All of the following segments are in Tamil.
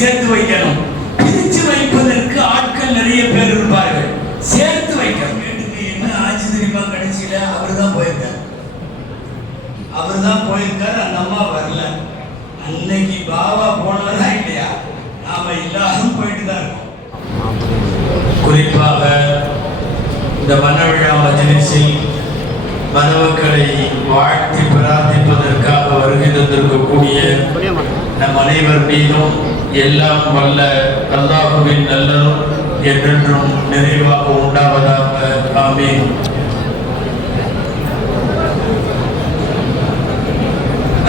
சேர்த்து வைக்கணும். பிரிச்சு வைப்பதற்கு ஆட்கள் நிறைய பேர் இருப்பார்கள். சேர்த்து வைக்கணும். என்ன ஆட்சி தெரியுமா? கடைசியில அவர் தான் போயிருக்கார். அவர் தான் போயிருக்கார். அந்த அம்மா வரல. அன்னைக்கு பாபா போனதா இல்லையா? நாம எல்லாரும் போயிட்டு தான் இருக்கோம். குறிப்பாக இந்த வனவிழா மஜ்லிஸில் மனவக்களை வாழ்த்தி பிரார்த்திப்பதற்காக வருகை தந்திருக்கக்கூடிய நம் அனைவர் மீதும் எல்லாம் வல்ல அல்லாஹுவின் நல்லதும் என்றென்றும் நிறைவாக உண்டாவதாக. ஆமீன்.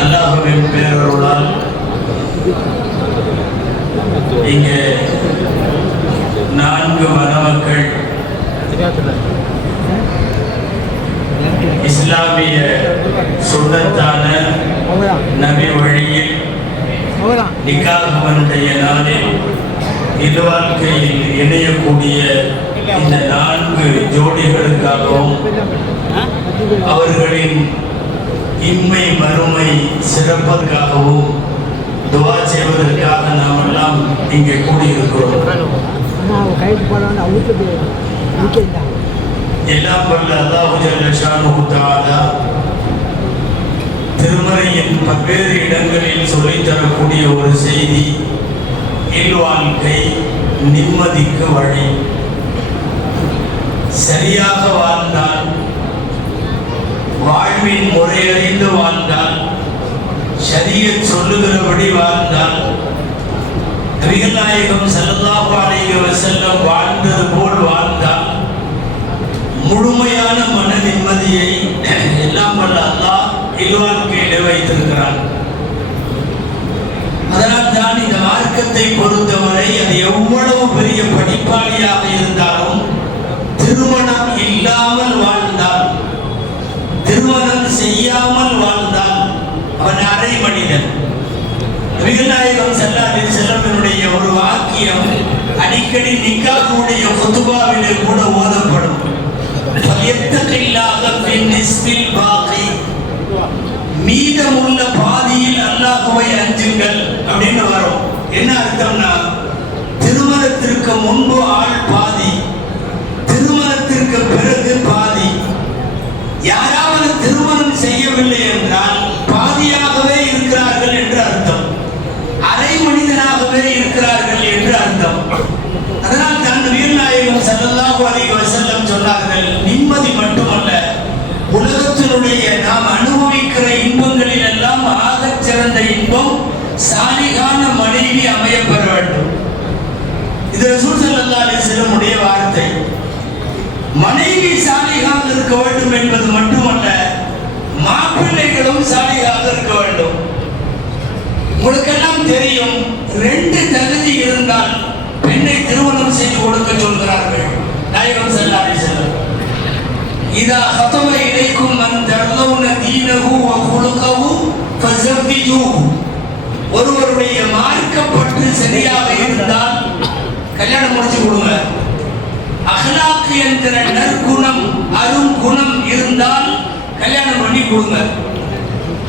அல்லாஹுவின் பேரருளால் இங்கே நான்கு மணமக்கள் இஸ்லாமிய சுண்ணத்தான நபி வழியில் நிக்காகவனுடைய நாளில் இல்வாழ்க்கையில் இணையக்கூடிய இந்த நான்கு ஜோடிகளுக்காகவும் அவர்களின் இன்மை மறுமை சிறப்பதற்காகவும் துவா செய்வதற்காக நாம் எல்லாம் இங்கே கூடியிருக்கிறோம். எல்லாம் வல்ல அல்லாஹு ஜல்ல தஆலா திருமறையின் பல்வேறு இடங்களில் சொல்லித் தரக்கூடிய ஒரு செய்தி இல்வாழ்க்கை நிம்மதிக்கு வழி. சரியாக வாழ்ந்தால் வாழ்வின் முறையறிந்து வாழ்ந்தால் சரிய சொல்லுகிறபடி வாழ்ந்தால் நபிகள் நாயகம் அலைஹி வாழ்ந்தது போல் வாழ்ந்தால் முழுமையான மன நிம்மதியை எல்லாம் வல்ல இல்வாழ்க்கையிலே வைத்திருக்கிறான் அதனால் தான் இந்த மார்க்கத்தை பொறுத்தவரை அது எவ்வளவு பெரிய படிப்பாளியாக இருந்தாலும் திருமணம் இல்லாமல் வாழ்ந்தால் திருமணம் செய்யாமல் வாழ்ந்தால் அவன் அரை மனிதன். நபிகள்நாயகம் செல்லாதி செல்லவனுடைய ஒரு வாக்கியம் அடிக்கடி நிக்காவுடைய குத்துபாவிலே கூட ஓதப்படும். "ஃபல்யத்தகில்லாஹ பின் நிஸ்பில் பாகி." மீதமுள்ள பாதியில் அல்லாஹுவை அஞ்சுங்கள் அப்படின்னு வரும். என்ன அர்த்தம்னா திருமணத்திற்கு முன்பு ஆள் பாதி திருமணத்திற்கு பிறகு பாதி. யாராவது திருமணம் செய்யவில்லை என்றால் பாதியாகவே இருக்கிறார்கள் என்று அர்த்தம் அரை மனிதனாகவே இருக்கிறார்கள் என்று அர்த்தம் அதனால் தான் நபிகள் நாயகம் ஸல்லல்லாஹு அலைஹி வஸல்லம் சொன்னார்கள் நிம்மதி மட்டுமல்ல உலகத்தினுடைய நாம் அனுபவிக்கிற இன்பங்களில் எல்லாம் ஆகச் சிறந்த இன்பம் சாலிகான மனைவி அமையப் பெற வேண்டும் இது ரசூல் ஸல்லல்லாஹு உடைய வார்த்தை மனைவி சாலையாக இருக்க வேண்டும் என்பது மட்டுமல்ல மாப்பிள்ளைகளும் சாலையாக இருக்க வேண்டும். உங்களுக்கெல்லாம் தெரியும் ரெண்டு தகுதி இருந்தால் பெண்ணை திருமணம் செய்து கொடுக்க சொல்கிறார்கள் நாயகம் செல்லாரி செல்லும் இதா ஹதம இலைக்கும் மன் தர்லவுன தீனஹு வ குலுகஹு ஒருவருடைய மார்க்கப்பட்டு சரியாக இருந்தால் கல்யாணம் முடிச்சு கொடுங்க. அகலாக்கு என்கிற நற்குணம் அரும் குணம் இருந்தால் கல்யாணம் பண்ணி கொடுங்க.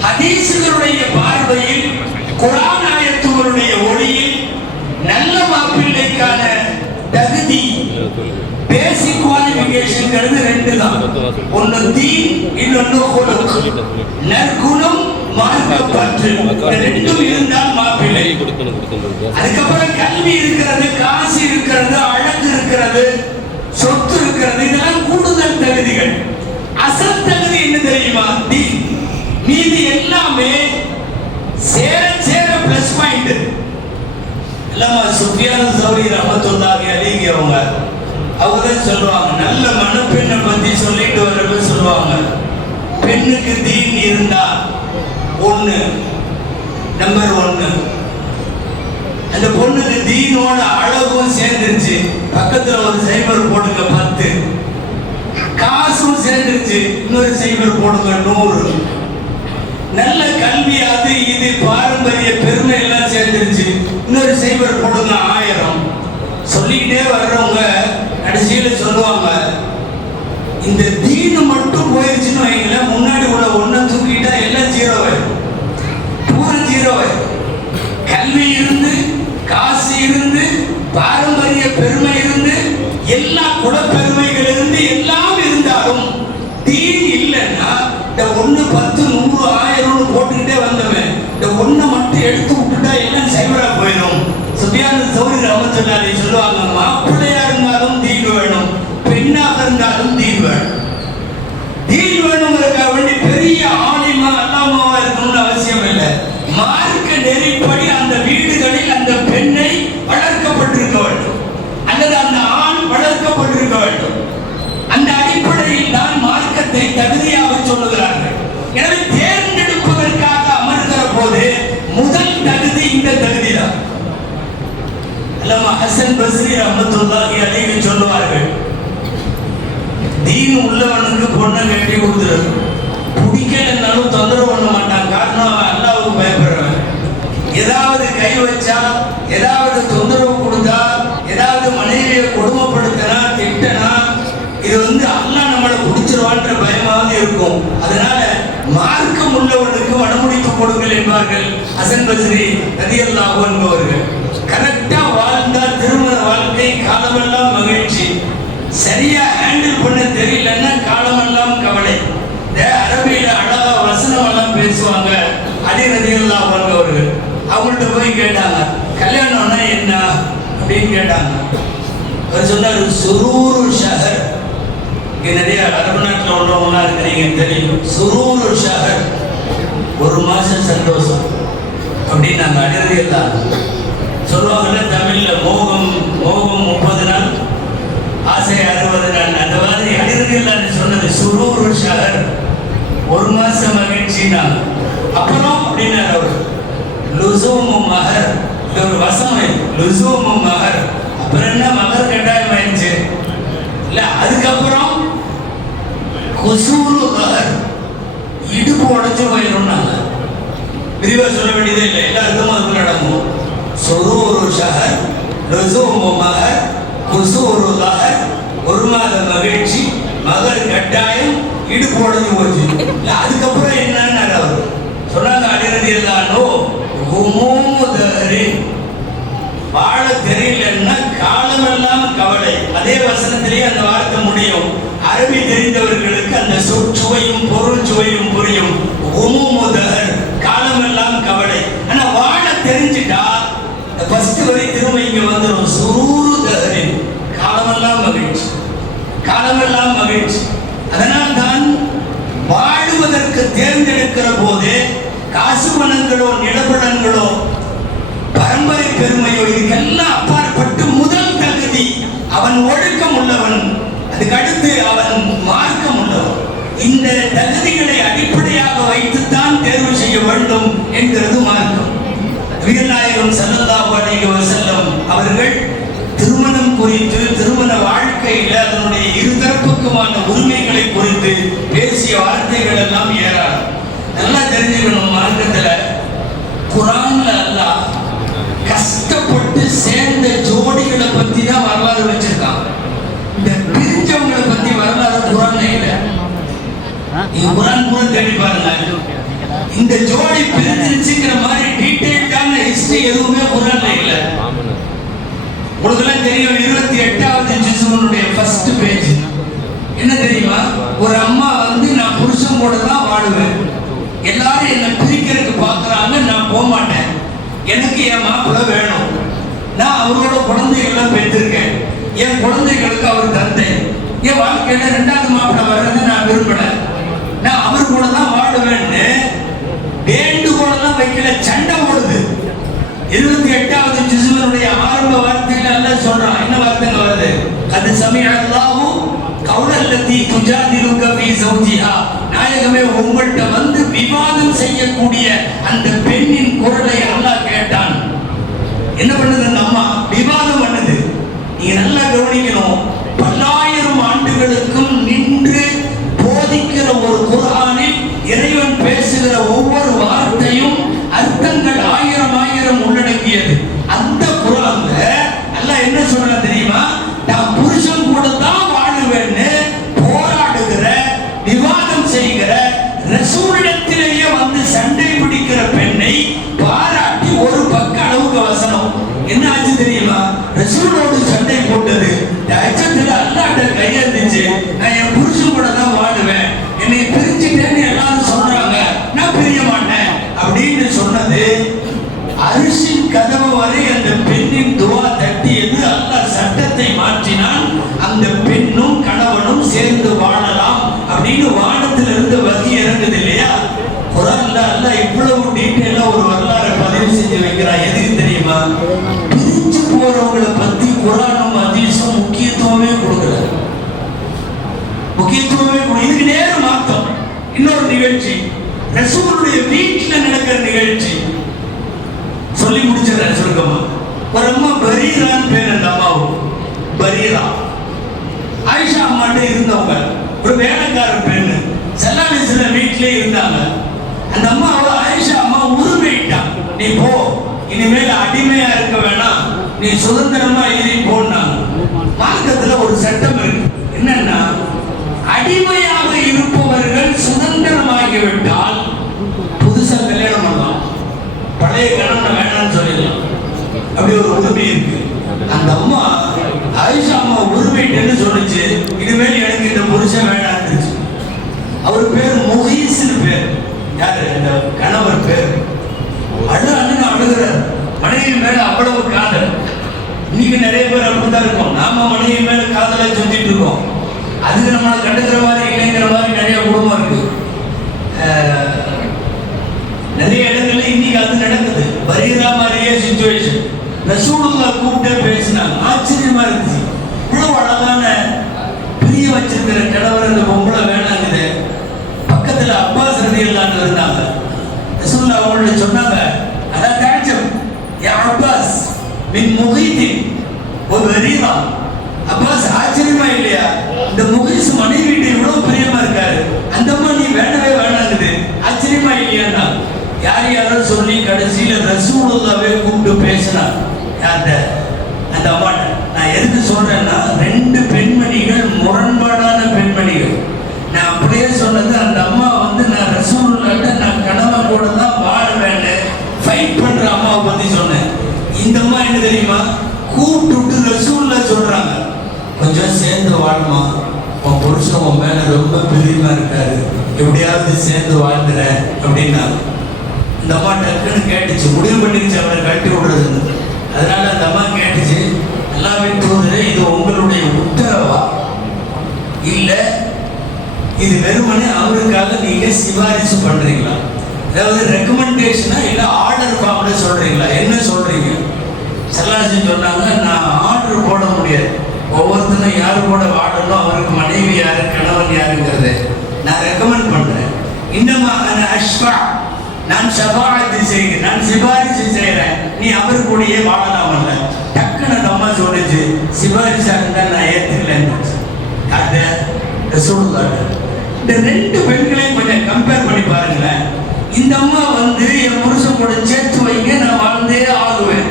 ஹதீசுகளுடைய பார்வையில் குரான் ஆயத்துகளுடைய ஒளியில் நல்ல மாப்பிள்ளைக்கான தகுதி பேசிக் குவாலிபிகேஷன் ரெண்டு தான் ஒன்னு தீன் இன்னொன்னு நற்குணம் அதுக்கப்புறம் கல்வி இருக்கிறது காசு இருக்கிறது அழகு இருக்கிறது சொத்து இருக்கிறது இதெல்லாம் கூடுதல் தகுதிகள். அசல் தகுதி என்ன தெரியுமா? மீதி எல்லாமே சேர சேர பிளஸ் பாயிண்ட் இல்லாம சுஃபியான் சௌரி ரஹமத்துல்லாஹி அலிஹி அவங்க அவங்க தான் சொல்லுவாங்க நல்ல மணப்பெண்ணை பத்தி சொல்லிட்டு வரப்ப சொல்லுவாங்க. பெண்ணுக்கு தீன் இருந்தா பொண்ணு. நம்பர் ஒன்னு அந்த பொண்ணுக்கு தீனோட அழகும் சேர்ந்துருச்சு. பக்கத்துல ஒரு சைபர் போடுங்க பத்து. காசும் சேர்ந்துருச்சு. இன்னொரு சைபர் போடுங்க நூறு. நல்ல கல்வி அது இது பாரம்பரிய பெருமை எல்லாம் சேர்ந்துருச்சு. இன்னொரு சைபர் போடுங்க ஆயிரம். சொல்லிக்கிட்டே வர்றவங்க கடைசியில சொல்லுவாங்க இந்த தீனு மட்டும் போயிருச்சுன்னு வைங்களேன் முன்னாடி உள்ள ஒன்றை தூக்கிட்டா எல்லாம் ஜீரோ ஆயிடும் இருந்து பாரம்பரிய பெருமை இருந்து எல்லா குலப்பெருமைகள் இருந்து எல்லாம் இருந்தாலும் தீன் இல்லைன்னா இந்த ஒன்று பத்து நூறு ஆயிரம்னு போட்டுக்கிட்டே வந்தவன் இந்த ஒன்றை மட்டும் எடுத்து விட்டுட்டா எல்லாம் சைவரா போயிடும். சுத்தியானந்த சௌரி ராமச்சந்திராரி சொல்லுவாங்க மாப்பிள்ளையா இருந்தாலும் தீன் வேணும் பெண்ணாக இருந்தாலும் தீன் வேணும். வளர்க்கப்பட்டிருக்க வேண்டும் அந்த அடிப்படையில் தான் மார்க்கத்தை தகுதியாக சொல்லுகிறார்கள். எனவே தேர்ந்தெடுப்பதற்காக அமர்கிற போது முதல் தகுதி இந்த தகுதி தான் ஹசன் பஸ்ரி சொல்லுவார்கள் தீன் உள்ளவனுக்கு பொண்ணை கட்டி கொடுத்துரு. பிடிக்கலன்னாலும் தொந்தரவு பண்ண மாட்டான். காரணம் அவன் அல்லாவுக்கு பயப்படுறவன். ஏதாவது கை வச்சா ஏதாவது தொந்தரவு கொடுத்தா ஏதாவது மனைவியை கொடுமைப்படுத்தினா திட்டனா இது வந்து அல்லாஹ் நம்மளை பிடிச்சிருவான்ற பயமாக இருக்கும் அதனால மார்க்கம் உள்ளவனுக்கு என்பார்கள். ஹசன் பஸ்ரி ரதியல்லாஹு என்பவர்கள் கரெக்டா வாழ்ந்தா திருமண வாழ்க்கை காலமெல்லாம் மகிழ்ச்சி. சரியா ஹேண்டில் பண்ண தெரியலன்னா காலமெல்லாம் கவலை. அரபியில அழகா வசனம் எல்லாம் பேசுவாங்க. அலி ரதியல்லாஹு அன்ஹு அவங்கள்ட்ட போய் கேட்டாங்க கல்யாணம்னா என்ன? அப்படின்னு கேட்டாங்க. அவர் சொன்னார் சுரூரு ஷஹர். இங்க நிறைய அரபு நாட்டில் உள்ளவங்களாம் இருக்கிறீங்க தெரியும். சுரூரு ஷஹர். ஒரு மாசம் சந்தோஷம். அப்படின்னு நாங்கள் அடிரதியெல்லாம் சொல்லுவாங்கன்னா தமிழ்ல மோகம் மோகம் முப்பது நாள் ஆசை அறுபது நாள். அந்த மாதிரி அடிரதியெல்லாம் சொன்னது சுரூர் ஷகர் ஒரு மாசம் மகிழ்ச்சினா அப்புறம் அப்படின்னு அவர். லுசூமு மகர் இது ஒரு வசம். லுசூமு மகர் அப்புறம் என்ன மகர் கட்டாயமாயிருச்சு இல்லை அதுக்கப்புறம் குசூரு மகர் இடுப்பு உடஞ்சு போயிடும்னாங்க விரிவா சொல்ல வேண்டியதே இல்லை. எல்லா அர்த்தமும் அதுக்குள்ள ஒரு சொரூரு ஷஹர் லுசூமு மகர் ஒரு மகர் ஒரு மாத மகிழ்ச்சி மகர் கட்டாயம் இடுப்பு உடஞ்சு போச்சு. அதுக்கப்புறம் என்னன்னு அவர்? சொன்னாங்க அடிரதி எல்லானோ குமூதரின் வாழ தெரியலன்னா காலமெல்லாம் கவலை. அதே வசனத்திலேயே அந்த வார்த்தை முடியும். அரபி தெரிந்தவர்களுக்கு அந்த சொற்சுவையும் பொருள் சுவையும் புரியும். உமுமுதர் காலமெல்லாம் கவலை. ஆனா வாழ தெரிஞ்சுட்டா ஃபர்ஸ்ட் வரை திரும்ப இங்க வந்துடும் சுரூரு தகரின் காலமெல்லாம் மகிழ்ச்சி. காலமெல்லாம் மகிழ்ச்சி. அதனால் தான் வாழுவதற்கு தேர்ந்தெடுக்கிற போது காசு பணங்களோ நிலபலன்களோ பரம்பரை பெருமையோ இதுக்கெல்லாம் அப்பாற்பட்டு முதல் தகுதி அவன் ஒழுக்கம் உள்ளவன் அதுக்கு அடுத்து அவன் மார்க்கம் உள்ளவன் இந்த தகுதிகளை அடிப்படையாக வைத்துத்தான் தேர்வு செய்ய வேண்டும் என்கிறது மார்க்கம். வீரநாயகம் சல்லல்லாஹு அலைஹி வஸல்லம் அவர்கள் திருமணம் குறித்து திருமண வாழ்க்கையில அதனுடைய இருதரப்புக்குமான உரிமைகளை குறித்து பேசிய வார்த்தைகள் எல்லாம் ஏறாது நல்லா தெரிஞ்சுக்கணும் மார்க்கத்துல. குரான்ல அல்லாஹ் கஷ்டப்பட்டு சேர்ந்த ஜோடிகளை பத்தி தான் வரலாறு வச்சிருக்கான். இந்த பிரிஞ்சவங்களை பத்தி வரலாறு குரான்ல இல்ல நீங்க குரான் கூட தேடி பாருங்க. இந்த ஜோடி பிரிஞ்சிருச்சுங்கிற மாதிரி டீடைல்டான ஹிஸ்டரி எதுவுமே குரான்ல இல்ல. உங்களுக்கெல்லாம் தெரியும் இருபத்தி எட்டாவது ஜிசுவனுடைய ஃபர்ஸ்ட் பேஜ் என்ன தெரியுமா? ஒரு அம்மா வந்து நான் புருஷன் கூட தான் வாழுவேன். எல்லாரும் என்னை பிரிக்கிறதுக்கு பார்க்கறாங்க நான் போக மாட்டேன். எனக்கு என் மாப்பிள்ளை வேணும். நான் அவரோட குழந்தைகள்லாம் பெற்றிருக்கேன். என் குழந்தைகளுக்கு அவர் தந்தை. என் வாழ்க்கையில ரெண்டாவது மாப்பிள்ளை வர்றதை நான் விரும்பல. நான் அவர் கூட தான் வாழுவேன்னு வேண்டுகோளெல்லாம் வைக்கல சண்டை போடுது. இருபத்தி எட்டாவது ஜிசுவனுடைய ஆரம்ப வார்த்தையில எல்லாம் சொல்றான். என்ன வார்த்தைங்க வருது? அது சமயம் அல்லாஹு கவுனல்லத்தி துஜாதிலுக்க ஃபீ சௌஜிஹா. நாயகமே உங்கள்கிட்ட வந்து விவாதம் செய்யக்கூடிய அந்த பெண்ணின் குரலை அல்லாஹ் கேட்டான். என்ன பண்ணுது? நான் நிகழ்ச்சி. ரசூலுடைய வீட்டுல நடக்கிற நிகழ்ச்சி. சொல்லி முடிச்சிடறேன் சுருக்கமா. ஒரு அம்மா பரீரான்னு பேர் அந்த அம்மாவும் பரீரா. ஆயிஷா அம்மாட்ட இருந்தவங்க. ஒரு வேலைக்கார பெண்ணு. செல்லாலிசில வீட்டிலே இருந்தாங்க. அந்த அம்மாவை ஆயிஷா அம்மா உருவிட்டான் நீ போ. இனிமேல் அடிமையா இருக்க வேணாம். நீ சுதந்திரமா ஏறி போனாங்க மார்க்கத்துல ஒரு சட்டம் இருக்கு. என்னன்னா அடிமையாக இருப்பவர்கள் சுதந்திரமாகிவிட்டால் புதுசா கல்யாணம் பண்ணலாம். பழைய கல்யாணம் வேணாம்னு சொல்லிடலாம். அப்படி ஒரு உரிமை இருக்கு. அந்த அம்மா ஆயிஷா அம்மா உரிமைட்டுன்னு சொல்லிச்சு. இனிமேல் எனக்கு இந்த புருஷன் வேணாம் அவர் பேர் முகீஸ்னு பேர். யாரு? இந்த கணவர் பேர். அழு அண்ணன் அழுகிறார். மனைவி மேல அவ்வளவு காதல். இன்னைக்கு நிறைய பேர் அப்படிதான் இருக்கும். நாம மனைவி மேல காதலை சொல்லிட்டு இருக்கோம். அதுக்கு நம்மளை கண்டுக்கிற மாதிரி நிறைய குடும்பம் இருக்கு அஹ், நிறைய இடங்கள்ல இன்னைக்கு அது நடக்குது பரீரா மாதிரியே சுச்சுவேஷன் ரசூலுல்லா கூப்பிட்டே பேசினாங்க ஆச்சரியமா இருந்துச்சு இவ்வளவு அழகான பிரிய வச்சிருக்கிற கிழவர் அந்த பொம்பளை வேணாங்குது. பக்கத்துல அப்பாஸ் இல்லான்னு இருந்தாங்க. ரசூல்லா அவங்களுடைய சொன்னாங்க அதான் தாஜம் யா அப்பாஸ் மின் முகைத்தின் ஒரு பரீரா அப்பாஸ் ஆச்சரியமா இல்லையா? இந்த முகேஷ் மனைவிட்டு இவ்வளவு பிரியமா இருக்காரு. அந்த அம்மா நீ வேண்டவே வேணாங்குது. ஆச்சரியமா இல்லையான்னா யார் யாரும் சொல்லி கடைசியில ரசூலுல்லாவே கூப்பிட்டு பேசினார். யார்கிட்ட? அந்த அம்மாட்ட. நான் எதுக்கு சொல்றேன்னா ரெண்டு பெண்மணிகள் முரண்பாடான பெண்மணிகள் நான் அப்படியே சொன்னது அந்த அம்மா வந்து நான் ரசூலுல்லாட்ட நான் கணவன் கூட தான் வாழுவேன்னு ஃபைட் பண்ற அம்மாவை பத்தி சொன்னேன். இந்த அம்மா என்ன தெரியுமா? கூப்பிட்டு ரசூல்ல சொல்றாங்க. கொஞ்சம் சேர்ந்து வாழுமா உன் புருஷன் உன் மேல ரொம்ப பிரியமா இருக்காரு. எப்படியாவது சேர்ந்து வாழ்ந்துற அப்படின்னா இந்த அம்மா டக்குன்னு கேட்டுச்சு. முடிவு பண்ணிருச்சு அவனை கட்டி விடுறது அதனால அந்த அம்மா கேட்டுச்சு எல்லாமே தூதரே இது உங்களுடைய உத்தரவா இல்ல இது வெறுமனே அவருக்காக நீங்க சிபாரிசு பண்றீங்களா? அதாவது ரெக்கமெண்டேஷனா இல்ல ஆர்டர் ஃபார்ம்ல சொல்றீங்களா? என்ன சொல்றீங்க? செல்லாசி சொன்னாங்க நான் ஆர்டர் போட முடியாது. ஒவ்வொருத்தரும் யார் கூட வாழணும் அவருக்கு மனைவி யாரு கணவன் யாருங்கிறது நான் ரெக்கமெண்ட் பண்றேன். இன்னமாக நான் நான் சபாயத்து செய்கிறேன். நான் சிபாரிசு செய்கிறேன் நீ அவர் கூடயே வாழலாமல்ல டக்குன்னு அந்த சொல்லிச்சு சிபாரிசாக இருந்தால் நான் ஏற்றுக்கலன்னு அது சொல்லுங்க இந்த ரெண்டு பெண்களையும் கொஞ்சம் கம்பேர் பண்ணி பாருங்களேன். இந்த அம்மா வந்து என் புருஷன் கூட சேர்த்து வைங்க நான் வாழ்ந்தே ஆகுவேன்.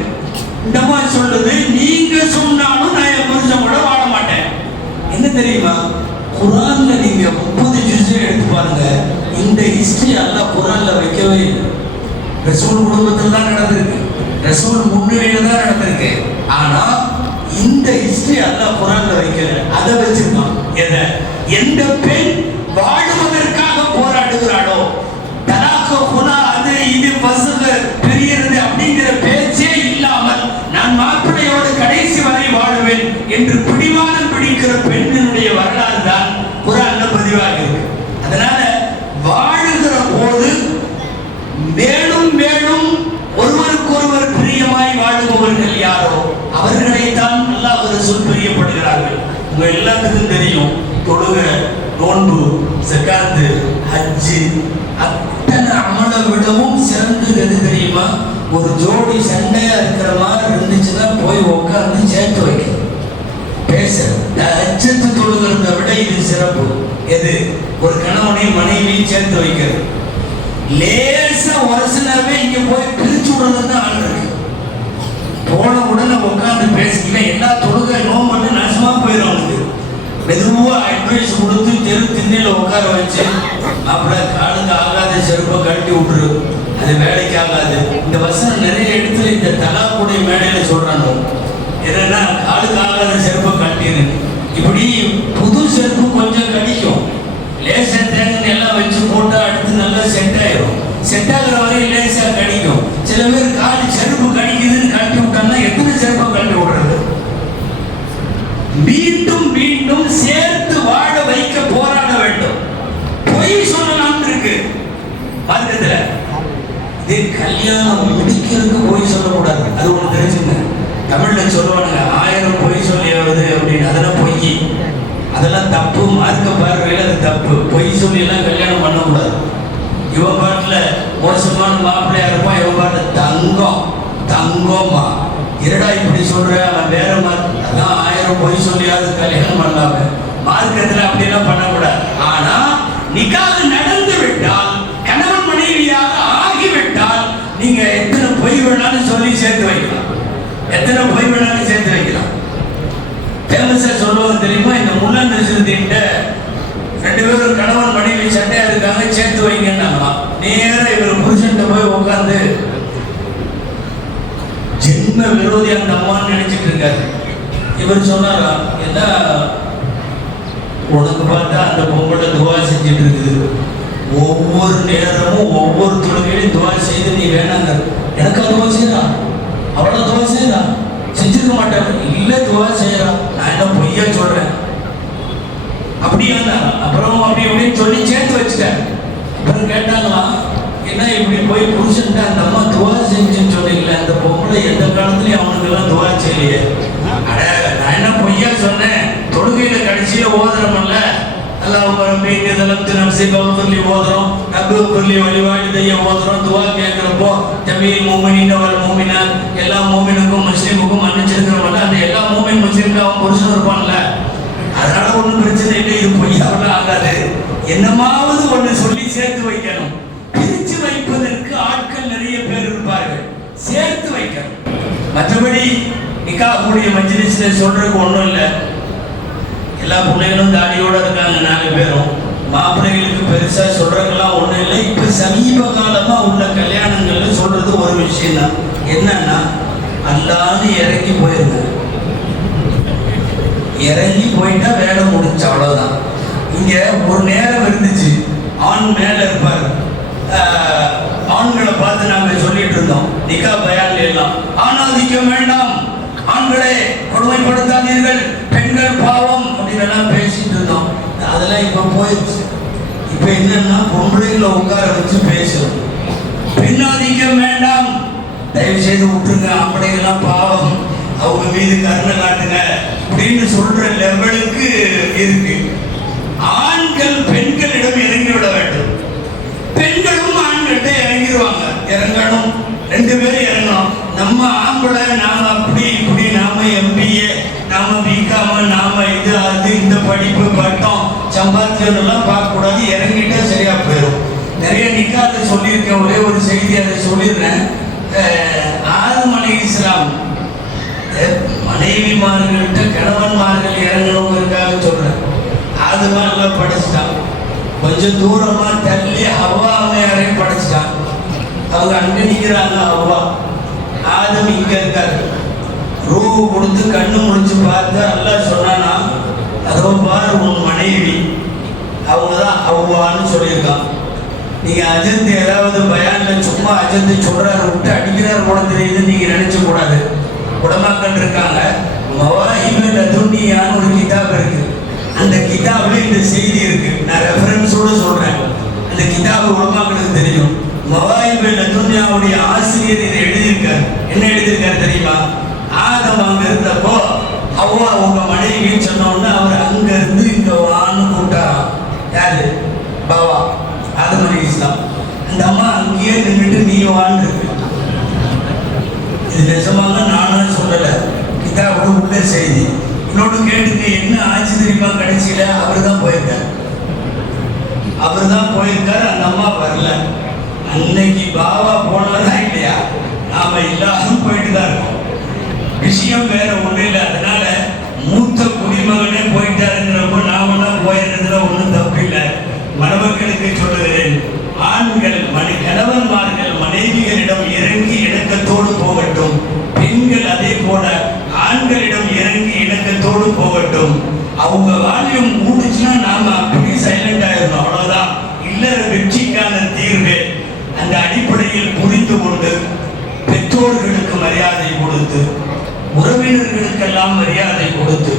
இந்த அம்மா சொல்லுது நீங்க சொன்னாலும் நான் என் புருஷன் கூட வாழ மாட்டேன். என்ன தெரியுமா? குரான்ல நீங்க முப்பது ஜூஸே எடுத்து பாருங்க. இந்த ஹிஸ்டரி எல்லாம் குரான்ல வைக்கவே இல்லை. ரசூல் குடும்பத்தில் தான் நடந்திருக்கு. ரசூல் முன்னிலையில தான் நடந்திருக்கு. ஆனா இந்த ஹிஸ்டரி எல்லாம் குரான்ல வைக்கல. அதை வச்சிருக்கான் எதை? எந்த பெண் வாழ்வதற்காக போராடுகிறாளோ தலாக்கு குணா அது இது பசுக பிரியறது அப்படிங்கிற பேச்சே இல்லாமல் நான் மாப்பிள்ளையோடு கடைசி வரை வாழுவேன் என்று பிடிவாதம் பிடிக்கிற பெண்ணினுடைய வரலாறு தான் குரான்ல பதிவாகிருக்கு அதனால வாழுகிற போது மேலும் மேலும் ஒருவருக்கொருவர் பிரியமாய் வாழுபவர்கள் யாரோ அவர்களைத்தான் அல்லாஹ் ரசூல் பிரியப்படுகிறார்கள் உங்க எல்லாத்துக்கும் தெரியும் தொழுக நோன்பு சக்காத்து ஹஜ்ஜு அத்தனை அமலை விடவும் சிறந்தது எது தெரியுமா? ஒரு ஜோடி சண்டையா இருக்கிற மாதிரி இருந்துச்சுன்னா போய் உட்கார்ந்து சேர்த்து வைக்க. பேச அச்சத்து தொழுகிறத விட இது சிறப்பு. எது? ஒரு கணவனையும் மனைவியும் சேர்த்து வைக்கிறது. லேசா உரசினாவே இங்க போய் பிரிச்சு விடுறது தான் ஆள் இருக்கு. போன உடனே உட்கார்ந்து பேசிக்கல எல்லா தொழுகை நோம்பு நாசமா போயிடும் அவனுக்கு மெதுவா அட்வைஸ் கொடுத்து தெரு திண்ணையில உட்கார வச்சு அப்புறம் காலுக்கு ஆகாத செருப்பை கழட்டி விட்டுரு. அது வேலைக்கு ஆகாது. இந்த வசனம் நிறைய இடத்துல இந்த தலாக்குடைய மேடையில சொல்றாங்க. என்னன்னா காலுக்கு ஆகாத செருப்பை கழட்டிடு இப்படி புது செருப்பு கொஞ்சம் கடிக்கும். லேசா தேங்கன்னு எல்லாம் வச்சு போட்டா அடுத்து நல்லா செட் ஆயிரும். செட் ஆகுற வரையும் லேசா கடிக்கும். சில பேர் பாத்துக்கல இது கல்யாணம் முடிக்கிறதுக்கு போய் சொல்லக்கூடாது. அது ஒண்ணு தெரிஞ்சுங்க தமிழ்ல சொல்லுவானுங்க ஆயிரம் பொய் சொல்லியாவது அப்படின்னு. அதெல்லாம் பொய். அதெல்லாம் தப்பு. மார்க்க பார்வையில் அது தப்பு. பொய் சொல்லி எல்லாம் கல்யாணம் பண்ணக்கூடாது. இவன் பாட்டில் மோசமான மாப்பிள்ளையா இருப்பான் இவன் பாட்டில் தங்கம். தங்கம்மா. இருடா இப்படி சொல்ற? அவன் வேற மாதிரி அதான் ஆயிரம் பொய் சொல்லியாவது கல்யாணம் பண்ணாம. மார்க்கத்தில் அப்படிலாம் பண்ணக்கூடாது. ஆனா நிக்காது நேரம் இவர் புருஷன்ட்ட போய் உட்காந்து ஜென்ம விரோதி அந்த அம்மான்னு நினைச்சிட்டு இருக்காரு. இவர் சொன்னாரா என்ன உனக்கு பார்த்தா அந்த பொம்பளை துவா செஞ்சுட்டு இருக்குது. ஒவ்வொரு நேரமும் ஒவ்வொரு தொழுகையிலும் துவா செய்து நீ வேணாங்க எனக்கு துவா செய்யறா அவ்வளோ துவா செய்யறா செஞ்சிருக்க மாட்டேன் இல்லை துவா செய்யறா நான் என்ன பொய்யா சொல்றேன்? அப்படியா அப்புறம் அப்படி அப்படின்னு சொல்லி சேர்த்து வச்சுட்டேன். அப்புறம் கேட்டாங்களா என்ன இப்படி போய் புருஷன்ட்ட அந்த அம்மா துவா செஞ்சுன்னு சொன்னீங்களே அந்த பொம்பளை எந்த காலத்துலயும் அவனுக்கெல்லாம் துவா செய்யலையே? அட நான் என்ன பொய்யா சொன்னேன்? தொழுகையில கடைசியில ஓதுறமல்ல அல்லாஹ் ரப்பி இதெல்லாம் நம்சி பவர்லி ஓதுறோம். நபு பவர்லி வழிவாடிதைய ஓதுறோம். துவா கேட்கிறப்போ தமிழ் மூமினின் வல் மூமினார் எல்லா மூமினுக்கும் முஸ்லீமுக்கும் மன்னிச்சிருக்கிறோம்ல அந்த எல்லா மூமின் முஸ்லீமுக்கும் அவன் புருஷன் இருப்பான்ல. அதனால ஒண்ணும் பிரச்சனை இல்லை இது பொய்யாவெல்லாம் ஆகாது. என்னமாவது ஒண்ணு சொல்லி சேர்த்து வைக்கணும். பிரிச்சு வைப்பதற்கு ஆட்கள் நிறைய பேர் இருப்பார்கள். சேர்த்து வைக்கணும். மற்றபடி நிக்கா கூடிய மஜ்லிஸ்ல சொல்றதுக்கு ஒண்ணும் இல்லை. எல்லா பிள்ளைகளும் தாடியோட இருக்காங்க நாலு பேரும். மாப்பிள்ளைகளுக்கு பெருசா சொல்றதுக்கெல்லாம் ஒண்ணும் இல்லை. இப்ப சமீப காலமா உள்ள கல்யாணங்கள்ல சொல்றது ஒரு விஷயம் தான் என்னன்னா அல்லாது இறங்கி போய் இறங்கி போயிட்டா வேலை முடிஞ்சு அவ்வளவுதான். இங்க ஒரு நேரம் இருந்துச்சு. ஆண் மேல இருப்பார். ஆண்களை பார்த்து நாங்க சொல்லிட்டு இருந்தோம். நிக்கா பயால் எல்லாம். ஆணாதிக்கம் வேண்டாம். ஆண்களே கொடுமைப்படுத்தாதீர்கள். பெண்கள் பாவம் அப்படின்னு எல்லாம் பேசிட்டு இருந்தோம். அதெல்லாம் இப்ப போயிடுச்சு இப்ப என்னன்னா பொம்பளைங்களை உட்கார வச்சு பேசுறோம். பெண்ணாதிக்கம் வேண்டாம். தயவு செய்து விட்டுருங்க. ஆம்பளைங்கெல்லாம் பாவம். அவங்க மீது கருணை காட்டுங்க அப்படின்னு சொல்ற லெவலுக்கு இருக்கு. ஆண்கள் பெண்களிடம் இறங்கி விட வேண்டும். பெண்களும் ஆண்கள்கிட்ட இறங்கிடுவாங்க. இறங்கணும். ரெண்டு பேரும் இறங்கணும். நம்ம ஆம்பளை நாம அப்படி இப்படி நாம எம்பிஏ நாம பிகாம நாம இது அது இந்த படிப்பு பட்டம் சம்பாத்தியம் எல்லாம் பார்க்க கூடாது இறங்கிட்டா சரியா போயிடும். நிறைய நிக்காத சொல்லியிருக்கேன். ஒரே ஒரு செய்தி அதை சொல்லிடுறேன். அஹ், ஆதம் இஸ்லாம் மனைவிமார்கள்ட்ட கணவன்மார்கள் இறங்கணுங்கிறதுக்காக சொல்றேன். அது மாதிரிலாம் படைச்சிட்டான் கொஞ்சம் தூரமா தள்ளி அவ்வா அம்மையாரையும் படிச்சுட்டான் அவங்க அங்க நிற்கிறாங்க ஹவ்வா. ஆதம் இங்க இருக்காரு ரூ கொடுத்து கண்ணு முடிச்சு பார்த்து அல்லாஹ் சொன்னானா அதோ பாரு உன் மனைவி. அவங்க தான் அவ்வான்னு சொல்லியிருக்கான். நீங்க அஜந்த் ஏதாவது பயான்ல சும்மா அஜந்த் சொல்றாரு விட்டு அடிக்கிறார் கூட தெரியுது நீங்க நினைச்ச கூடாது. உடமாக்கள் இருக்காங்க. மவாஹிபுல் துன்னியான்னு ஒரு கிதாப் இருக்கு. அந்த கிதாப்ல இந்த செய்தி இருக்கு. நான் ரெஃபரன்ஸோட சொல்றேன். அந்த கிதாப் உலமாக்களுக்கு தெரியும். மவாஹிபுல் துன்யாவுடைய ஆசிரியர் இதை எழுதியிருக்காரு. என்ன எழுதியிருக்காரு தெரியுமா? ஆதம் அங்க இருந்தப்போ அவ்வா உங்க மனைவின்னு சொன்ன அவர் அங்க இருந்து இங்க வான்னு கூப்பிட்டாராம். யாரு? பாவா. ஆதம் அலி இஸ்லாம். அந்த அம்மா அங்கேயே நின்றுட்டு நீ வான்னு இருக்கு. இது நிஜமாக நானும் சொல்லலை. கிதாபோட உள்ள செய்தி. இன்னொன்று கேட்டுங்க என்ன ஆச்சு தெரியுமா கடைசியில? அவர் தான் போயிருக்கார். அவர் தான் போயிருக்கார் அந்த அம்மா வரல. அன்னைக்கு பாவா போனதா இல்லையா? நாம எல்லாரும் போயிட்டு தான் இருக்கோம். விஷயம் வேற ஒன்றும் இல்லை. அதனால மூத்த குடிமகனே போயிட்டாருங்கிறப்போ நாமெல்லாம் போயிருந்ததுல ஒன்றும் தப்பு மணமக்களுக்கு சொல்லுகிறேன் ஆண்கள் மனை கணவன்மார்கள் மனைவிகளிடம் இறங்கி இணக்கத்தோடு போகட்டும். பெண்கள் அதே போல ஆண்களிடம் இறங்கி இணக்கத்தோடு போகட்டும். அவங்க வால்யூம் மூடுச்சுன்னா நாம அப்படி சைலண்ட் ஆயிருந்தோம் அவ்வளவுதான். இல்லற வெற்றிக்கான தீர்வு அந்த அடிப்படையில் புரிந்து கொண்டு பெற்றோர்களுக்கு மரியாதை கொடுத்து உறவினர்களுக்கெல்லாம் மரியாதை கொடுத்து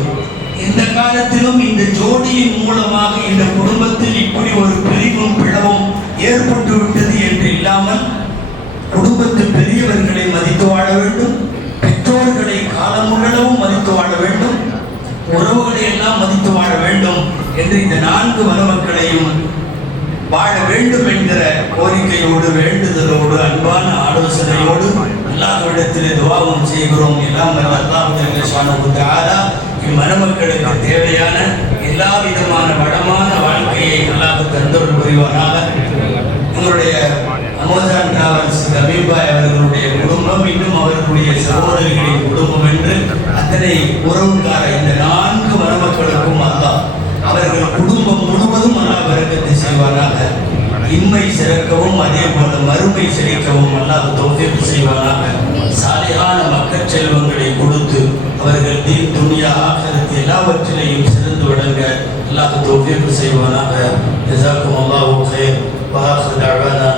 இந்த காலத்திலும் இந்த ஜோடியின் மூலமாக இந்த குடும்பத்தில் இப்படி ஒரு பிரிவும் பிளவும் ஏற்பட்டு விட்டது என்று இல்லாமல் குடும்பத்து பெரியவர்களை மதித்து வாழ வேண்டும் பெற்றோர்களை காலமுள்ளளவும் மதித்து வாழ வேண்டும் உறவுகளை எல்லாம் மதித்து வாழ வேண்டும் என்று இந்த நான்கு மருமக்களையும் வாழ வேண்டும் என்கிற கோரிக்கையோடு வேண்டுதலோடு அன்பான ஆலோசனையோடு அல்லாஹ்விடத்திலே துவாவும் செய்கிறோம். எல்லாம் வல்ல அல்லாஹ் சுப்ஹானஹு இம்மணமக்களுக்கு தேவையான எல்லா விதமான வளமான வாழ்க்கையை அல்லாஹ் தந்தருள் புரிவாராக உங்களுடைய அமோசான் டிராவல்ஸ் ரமீபாய் அவர்களுடைய குடும்பம் இன்னும் அவர்களுடைய சகோதரிகளின் குடும்பம் என்று அத்தனை உறவுக்கார இந்த நான்கு மணமக்களுக்கும் அல்லாஹ் அவர்கள் குடும்பம் முழுவதும் அல்லாஹ் வரக்கத்தை செய்வாராக இம்மை சிறக்கவும் அதே போன்று மறுமை சிறைக்கவும் அல்லாஹ் தோசிப்பு செய்வானாக சாலையான மக்கள் செல்வங்களை கொடுத்து அவர்கள் தீ துணியா ஆக்கிரத்து எல்லாவற்றிலையும் சிறந்து விளங்க அல்லாஹ் தோசிப்பு செய்வானாக ஜசாக்கும் அல்லாஹ் خير وآخر دعوانا